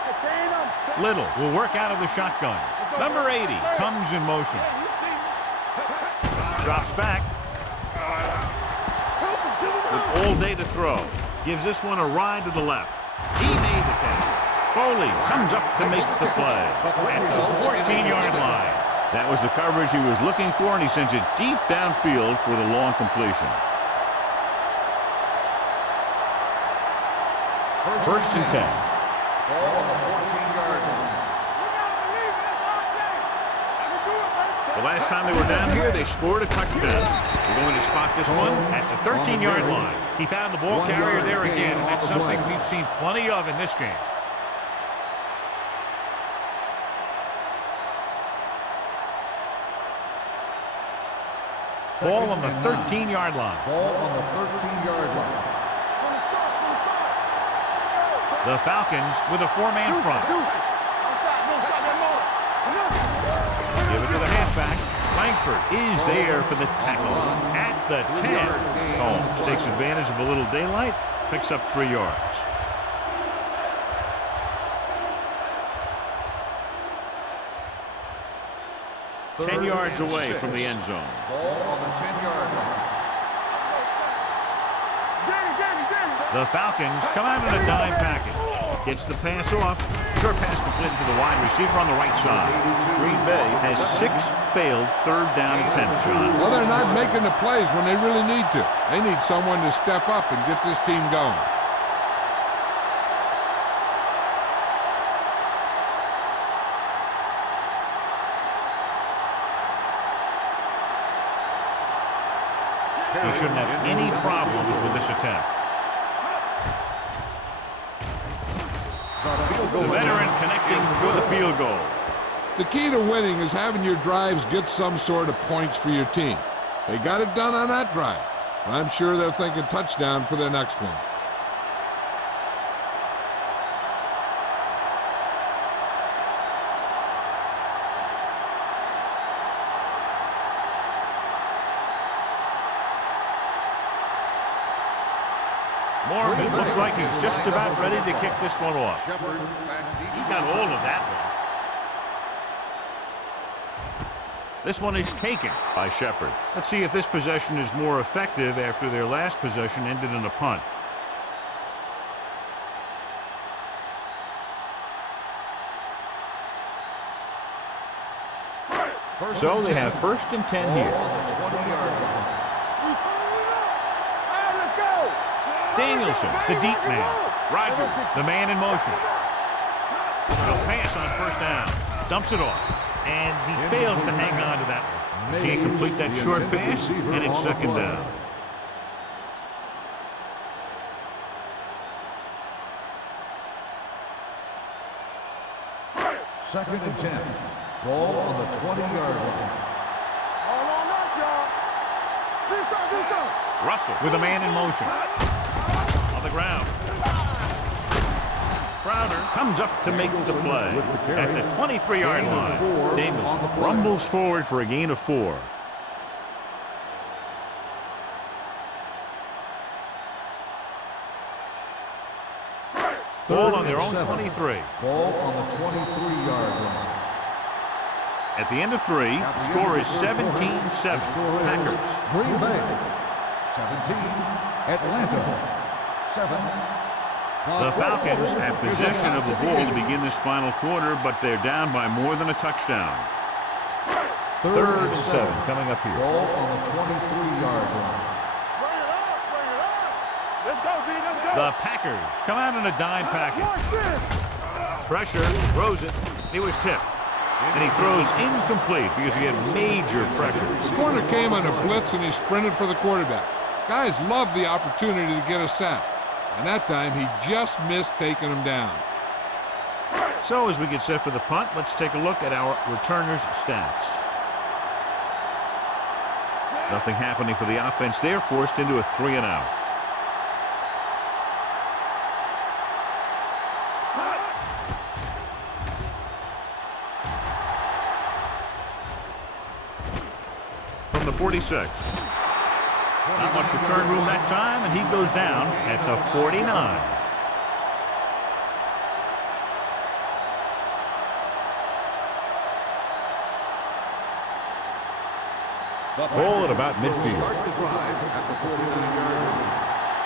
Contain them. Little will work out of the shotgun. Number 80 comes in motion. Drops back. With all day to throw. Gives this one a ride to the left. He made the catch. Foley comes up to make the play at the 14-yard line. That was the coverage he was looking for, and he sends it deep downfield for the long completion. First and 10. Ball on the 14-yard line. The last time they were down here, they scored a touchdown. They're going to spot this one at the 13-yard line. He found the ball carrier there again, and that's something we've seen plenty of in this game. Ball on the 13-yard line. Ball on the 13-yard line. The Falcons with a four-man front. Give it to the halfback. Langford is there for the tackle at the 10. Holmes takes advantage of a little daylight, picks up 3 yards. Third 10 yards and away 6. from the end zone. Ball on the 10-yard line. The Falcons come out in a dime package. Gets the pass off. Short pass completed to the wide receiver on the right side. Green Bay has 6 failed third down attempts, John. Well, they're not making the plays when they really need to. They need someone to step up and get this team going. He shouldn't have any problems with this attempt. The veteran connecting for the field goal. The key to winning is having your drives get some sort of points for your team. They got it done on that drive. I'm sure they're thinking touchdown for their next one. Morgan looks like he's just about ready to kick this one off. He's got all of that one. This one is taken by Shepard. Let's see if this possession is more effective after their last possession ended in a punt. So they have first and 10 here. On the 20-yard line. Danielson, the deep man. Rogers, the man in motion. A pass on first down. Dumps it off. And he fails to hang on to that one. Can't complete that short pass, and it's second down. Second and 10. Ball on the 20-yard line. All on us, y'all. Russell with a man in motion. On the ground. Crowder comes up to make the play at the 23-yard line. Davis rumbles forward for a gain of 4. Ball on their own 23. Ball on the 23-yard line. At the end of 3, the score is 17-7. Packers. Green Bay 17, Atlanta 7. The Falcons have possession of the ball to begin this final quarter, but they're down by more than a touchdown. Third and 7 coming up here. Ball on the 23-yard line. Bring it up. Let's go, D. Let's go. The Packers come out in a dime package. Watch this. Pressure, throws it. He was tipped. And he throws incomplete because he had major pressure. The corner came on a blitz and he sprinted for the quarterback. Guys love the opportunity to get a sack. And that time he just missed taking him down. So as we get set for the punt, let's take a look at our returners' stats. Nothing happening for the offense there, forced into a 3-and-out. From the 46. Not much return room that time, and he goes down at the 49. Ball at about midfield. Start the drive at the 49-yard line.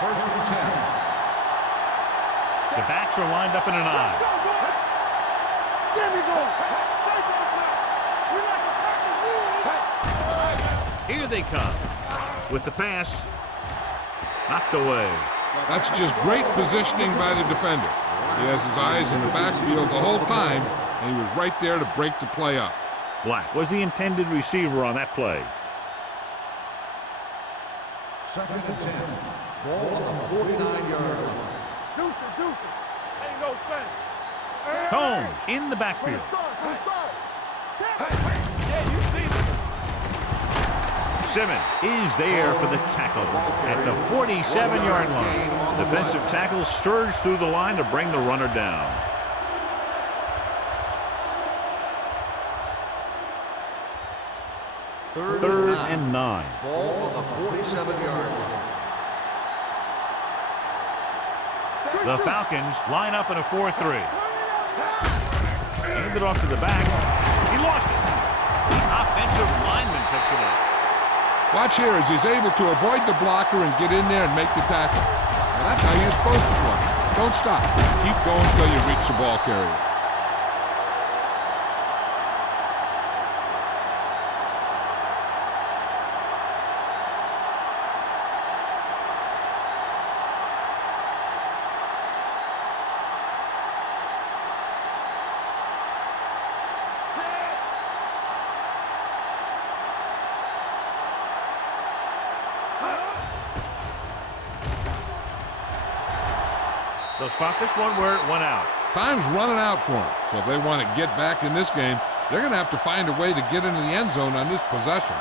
First and 10. The backs are lined up in an I. There we go. Here they come. With the pass. Knocked away. That's just great positioning by the defender. He has his eyes in the backfield the whole time, and he was right there to break the play up. Black was the intended receiver on that play. Second and 10. Ball on the 49-yard line. Deuce it. Ain't no thing. Combs in the backfield. Yeah, you see this. Simmons is there for the tackle at the 47-yard line. Defensive tackle surged through the line to bring the runner down. Third and 9. Ball on the 47-yard line. The Falcons line up in a 4-3. Handed off to the back. He lost it. The offensive lineman picks it up. Watch here as he's able to avoid the blocker and get in there and make the tackle. Now that's how you're supposed to play. Don't stop. Keep going until you reach the ball carrier. They'll spot this one where it went out. Time's running out for them. So if they want to get back in this game, they're going to have to find a way to get into the end zone on this possession.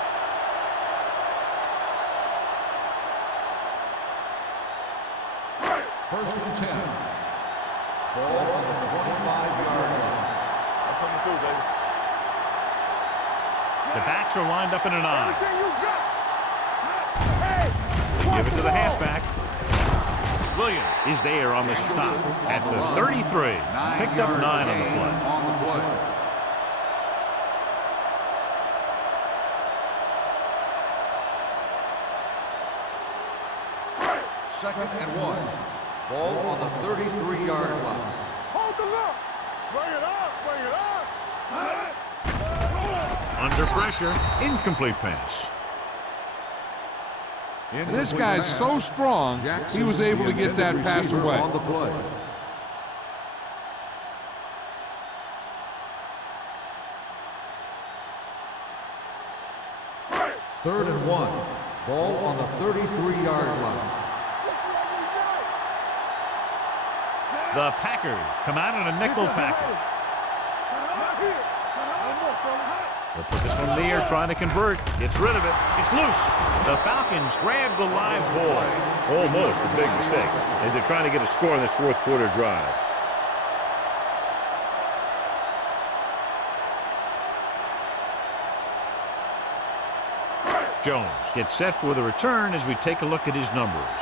First and 10. Ball on the 25-yard line. I'm coming through, baby. The backs are lined up in an I. Everything you got. Hey, Give it to the halfback. Williams is there on the stop at the 33. Picked up 9 on the play. Second and 1. Ball on the 33-yard line. hold the look. Bring it up. Under pressure, incomplete pass. And this guy's so strong, he was able to get that pass away. On the play. Third and 1. Ball on the 33-yard line. The Packers come out in a nickel package. They'll put this one in the air, trying to convert. Gets rid of it. It's loose. The Falcons grab the live ball. Almost a big mistake as they're trying to get a score in this fourth quarter drive. Jones gets set for the return as we take a look at his numbers.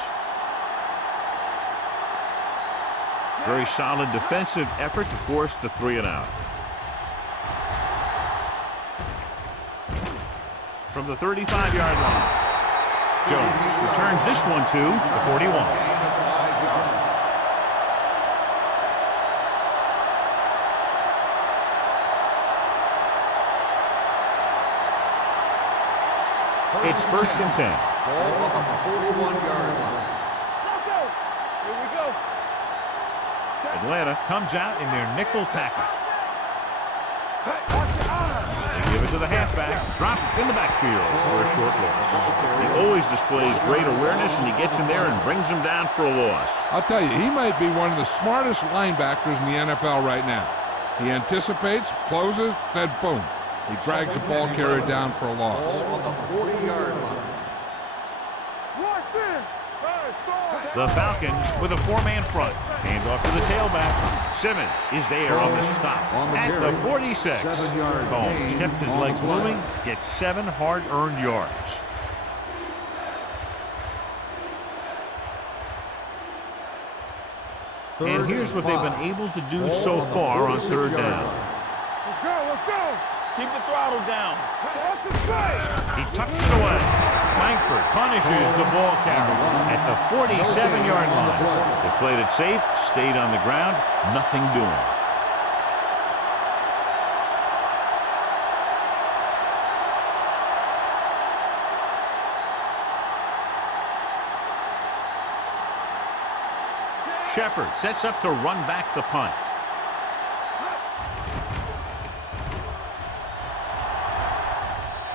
Very solid defensive effort to force the 3-and-out. From the 35-yard line, Jones returns this one to the 41. It's first and 10. Ball on the 41-yard line. Let's go. Here we go. Atlanta comes out in their nickel package. Watch your eyes. They give it to the halfback, drop in the backfield for a short loss. He always displays great awareness, and he gets in there and brings him down for a loss. I'll tell you, he might be one of the smartest linebackers in the NFL right now. He anticipates, closes, then boom. He drags the ball carrier down for a loss. Ball on the 40-yard line. Watch in. The Falcons with a 4-man front. Hand off to the tailback. Simmons is there on the stop at the 46. Combs kept his legs moving, gets 7 hard-earned yards. And here's what they've been able to do so far on third down. Let's go, let's go. Keep the throttle down. Watch the strike. He tucks it away. Langford punishes the ball carrier at the 47-yard line. They played it safe, stayed on the ground, nothing doing. Shepard sets up to run back the punt.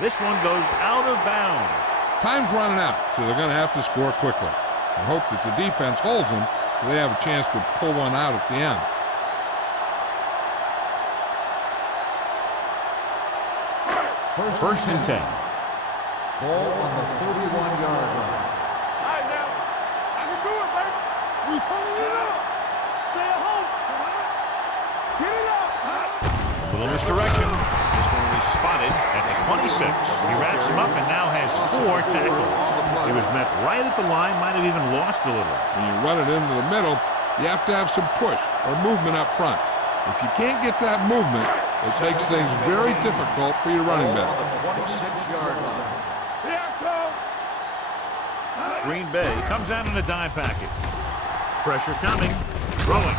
This one goes out of bounds. Time's running out, so they're going to have to score quickly. I hope that the defense holds them so they have a chance to pull one out at the end. First and 10. Ball on the 31-yard line. All right, now. I can do it, baby. We turning it up. Stay at home. Get it up. Little misdirection. This one will be spotted at the 26. He wraps him up and now has 4 tackles. He was met right at the line, might have even lost a little. When you run it into the middle, you have to have some push or movement up front. If you can't get that movement, it makes things very difficult for your running back. On the 26-yard line. Here I come. Green Bay comes out in a dime package. Pressure coming. Throwing.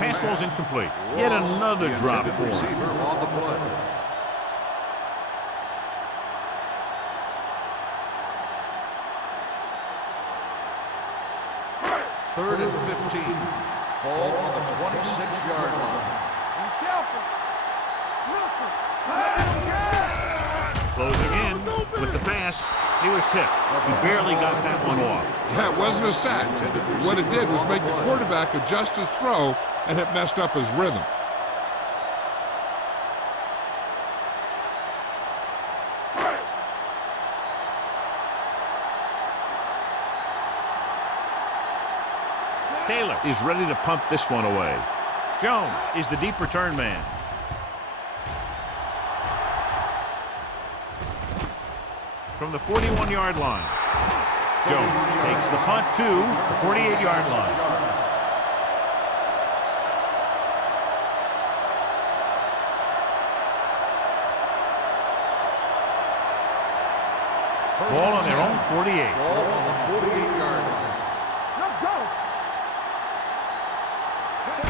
Pass ball's incomplete. Yet another drop for him. Receiver on the play. Third and 15. Ball on the 26-yard line. Be careful. Closing in with the pass. He was tipped. He barely got that one off. Yeah, it wasn't a sack. What it did was make the quarterback adjust his throw, and it messed up his rhythm. Taylor is ready to punt this one away. Jones is the deep return man. From the 41-yard line. Jones takes the punt to the 48-yard line. Ball on their own 48. Ball on the 48-yard line. Let's go.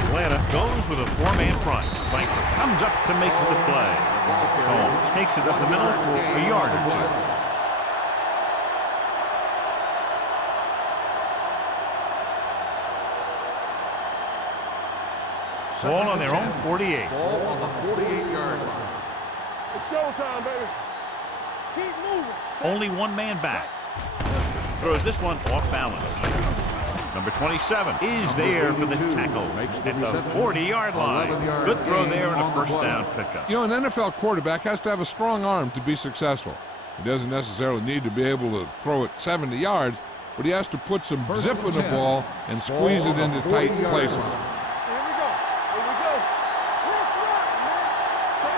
Atlanta goes with a 4-man front. Langford comes up to make the play. Combs takes it up the middle for a yard or 2. Ball on their own 48. Ball on the 48-yard line. It's showtime, baby. Keep moving. Only one man back. Throws this one off balance. Number 27 is there for the tackle at the 40-yard line. Good throw there and a first down pickup. You know, an NFL quarterback has to have a strong arm to be successful. He doesn't necessarily need to be able to throw it 70 yards, but he has to put some zip in the ball and squeeze it into tight places.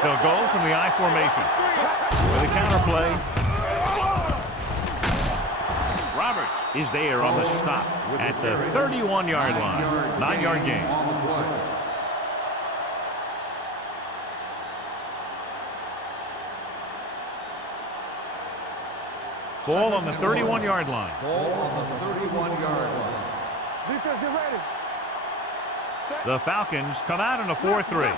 They'll go from the I formation with a counter play. Roberts is there on the stop at the 31-yard line. 9-yard gain. Ball on the 31-yard line. Ball on the 31-yard line. Defense, get ready. The Falcons come out in a 4-3.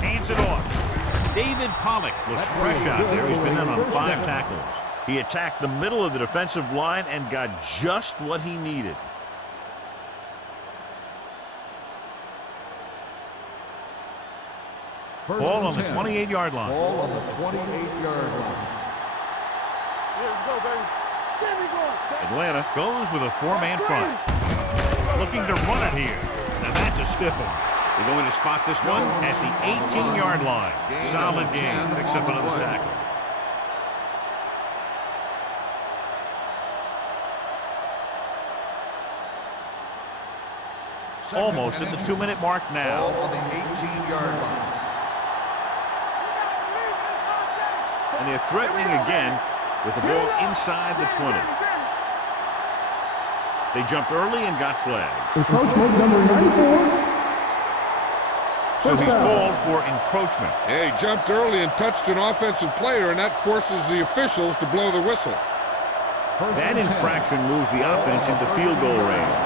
Hands it off. David Pollock looks fresh out there. He's been in on 5 tackles. He attacked the middle of the defensive line and got just what he needed. Ball on the 28-yard line. Ball on the 28-yard line. Here we go, baby. Here we go. Atlanta goes with a 4-man front. Looking to run it here. Now that's a stiff one. They're going to spot this one at the 18-yard line. Solid game. Picks up another tackle. Almost at the 2-minute mark now. Ball on the 18-yard line. And they're threatening again with the ball inside the 20. They jumped early and got flagged. Encroachment number 94. So he's called for encroachment. Yeah, he jumped early and touched an offensive player, and that forces the officials to blow the whistle. That infraction moves the offense into field goal range.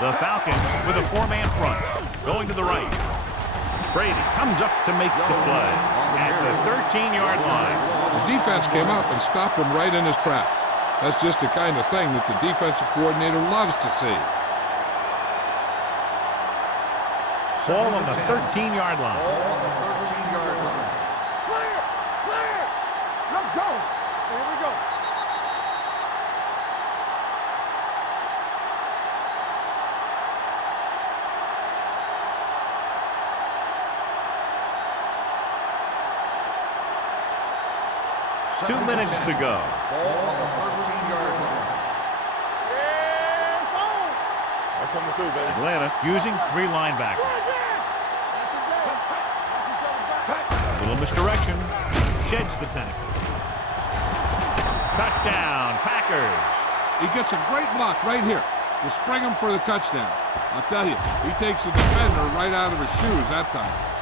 The Falcons with a four-man front, going to the right. Brady comes up to make the play at the 13-yard line. The defense came up and stopped him right in his tracks. That's just the kind of thing that the defensive coordinator loves to see. Ball on the 13-yard line. Ball on the 13-yard line. Clear! Clear! Let's go! Here we go. Two minutes to go. Ball on the 13-yard line. Yeah, it's on! I'm coming through, baby. Atlanta using three linebackers. A little misdirection. Sheds the tackle. Touchdown, Packers. He gets a great block right here to spring him for the touchdown. I'll tell you, he takes the defender right out of his shoes that time.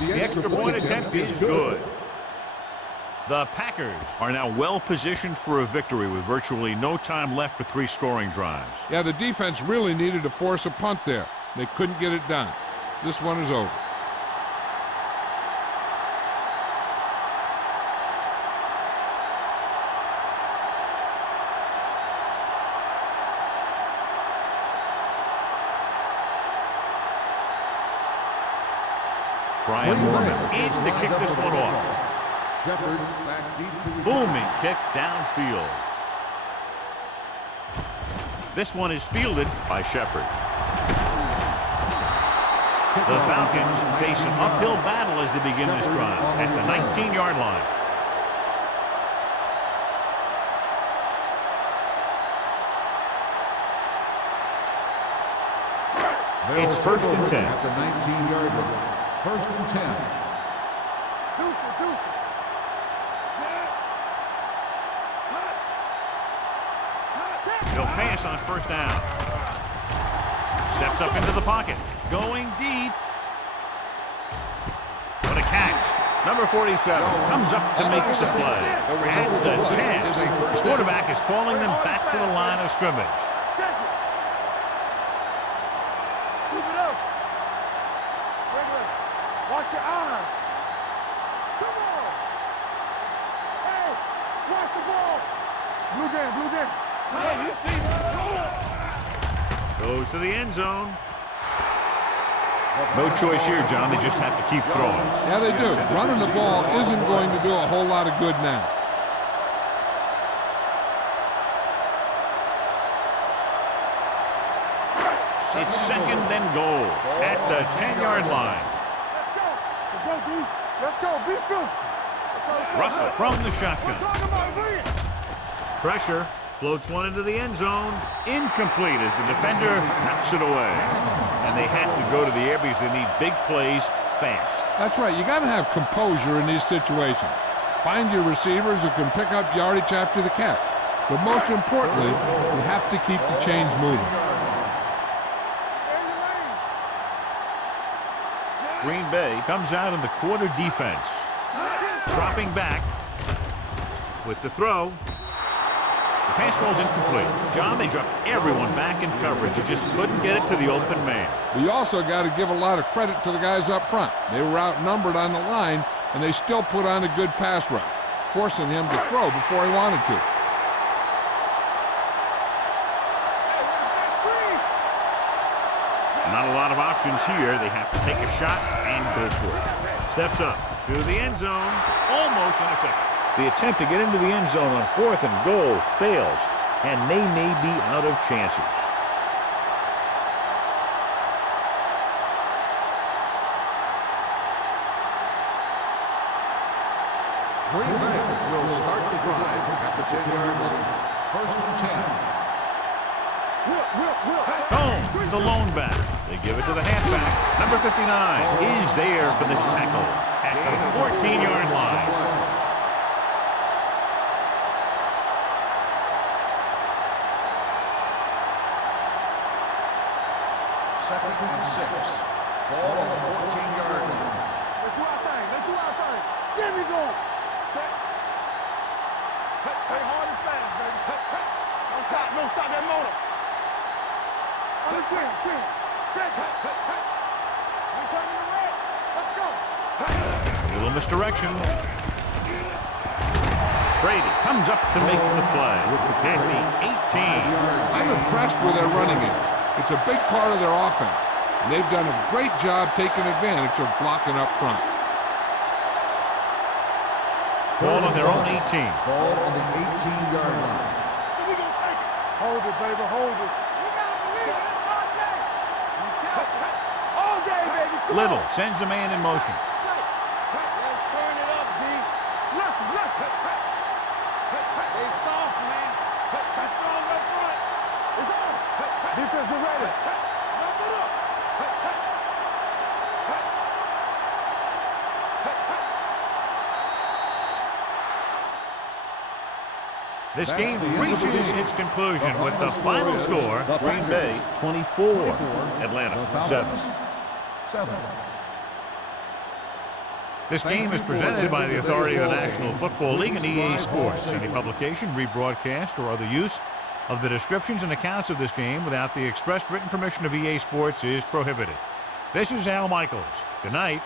The extra point attempt is good. The Packers are now well positioned for a victory with virtually no time left for three scoring drives. Yeah, the defense really needed to force a punt there. They couldn't get it done. This one is over. Brian Moorman in to kick this one off. Shepard back deep to Booming kick downfield. This one is fielded by Shepard. The Falcons face an uphill battle as they begin this drive at the 19-yard line. It's first and 10. At the 19-yard line. First and 10. Deuce it, deuce it. Set. Hut. He'll pass on first down. Steps up into the pocket. Going deep. What a catch. Number 47 comes up to make the play. At the 10. The quarterback is calling them back to the line of scrimmage. Check it. Keep it up. Wait, wait. Watch your eyes. Come on. Hey, watch the ball. Blue game, blue game. Hey, you see me? Goes to the end zone. No choice here, John. They just have to keep throwing. Yeah, they do. Running the ball isn't going to do a whole lot of good now. It's second and goal at the 10-yard line. Let's go, D. Let's go. Be physical. Russell from the shotgun. Talking about bring it. Pressure. Floats one into the end zone. Incomplete as the defender knocks it away. And they have to go to the air because they need big plays fast. That's right. You got to have composure in these situations. Find your receivers who can pick up yardage after the catch. But most importantly, you have to keep the chains moving. Green Bay comes out in the quarter defense. Dropping back with the throw. The pass ball's incomplete. John, they dropped everyone back in coverage. You just couldn't get it to the open man. We also got to give a lot of credit to the guys up front. They were outnumbered on the line, and they still put on a good pass rush, forcing him to throw before he wanted to. Not a lot of options here. They have to take a shot and go for it. Steps up to the end zone. Almost intercepted. The attempt to get into the end zone on 4th and goal fails, and they may be out of chances. Green Bay will start the drive at the 10-yard line. First and 10. Holmes, the lone back. They give it to the halfback. Number 59 is there for the tackle at the 14-yard line. Second and 6. Ball on the 14-yard line. Let's do our thing. Let's do our thing. There we go. Set. Stay hard and fast, baby. Don't stop. Don't stop that motor. On the chin. Check. We turning the red. Let's go. A little misdirection. Brady comes up to make the play at the 18. I'm impressed with their running it. It's a big part of their offense, and they've done a great job taking advantage of blocking up front. Ball on their own 18. Ball on the 18-yard line. So we gonna take it. Hold it, baby. Hold it. You gotta believe it. It's all day. All day, baby. Come Little on. sends a man in motion. Let's turn it up, D. Left. They soft, man. They strong up front. It's on. Defense, get ready. Knock it up. This That's game the end of the reaches game. its conclusion The with the final final score is score, the Green Bay 24, 24, Atlanta the Falcons 7. 7. This game is presented by the authority of the National Football League and EA Sports. Any publication, rebroadcast, or other use of the descriptions and accounts of this game without the expressed written permission of EA Sports is prohibited. This is Al Michaels. Good night.